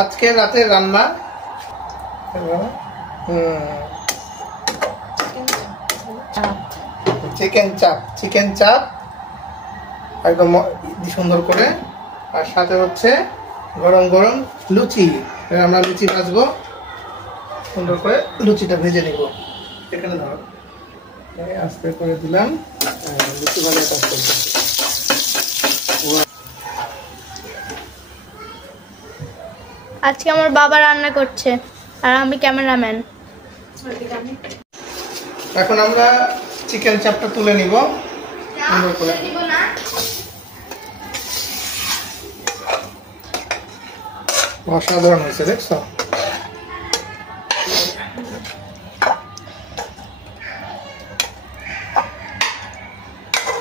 আজকে রাতে রান্না চিকেন চাপ একদম সুন্দর করে, আর সাথে হচ্ছে গরম গরম লুচি। আমরা লুচি ভাজবো, সুন্দর করে লুচিটা ভেজে নিব। এখানে ধরো, আস্তে করে দিলাম, লুচি ভাজা কাজ করতেছি। আজকে আমার বাবা রান্না করছে আর আমি ক্যামেরাম্যান। এখন আমরা চিকেন চাপটা তুলে নিব সুন্দর করে। অসাধারণ হয়েছে, দেখছো?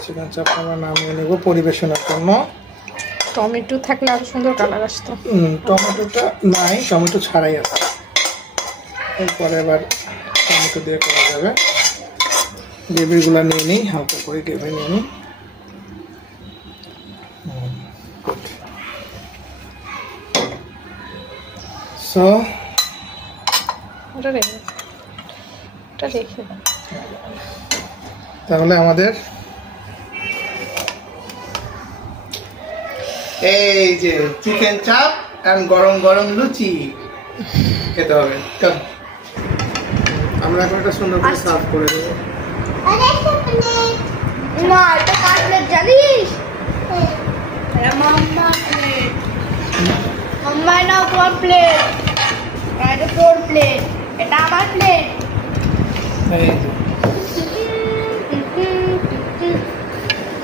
চিকেন চাপ আমরা নামিয়ে নেব পরিবেশনের জন্য। টমেটো থাকলে আরো সুন্দর কালার আসতো। টমেটোটা নাই, টমেটো ছাড়াই আছে। এরপরে এবার টমেটো দিয়ে করা যাবে। গ্রেভিগুলো নিয়ে নিই, হালকা করে গ্রেভি নিয়ে নিই। সো তাহলে আমাদের এই যে চিকেন চাপ আর গরম গরম লুচি খেতে হবে। আমরা এখন একটা সুন্দর করে সার্ভ করে দেবো। না, এটা কাটলেট জানিস? মাম্মা নাও তোমার প্লেট, এটা তোর প্লেট, এটা আমার প্লেট।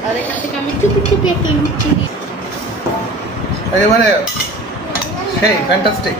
আর এখান থেকে আমি চুপি চুপি একটা লুচি একেবারে সেই ফ্যান্টাস্টিক।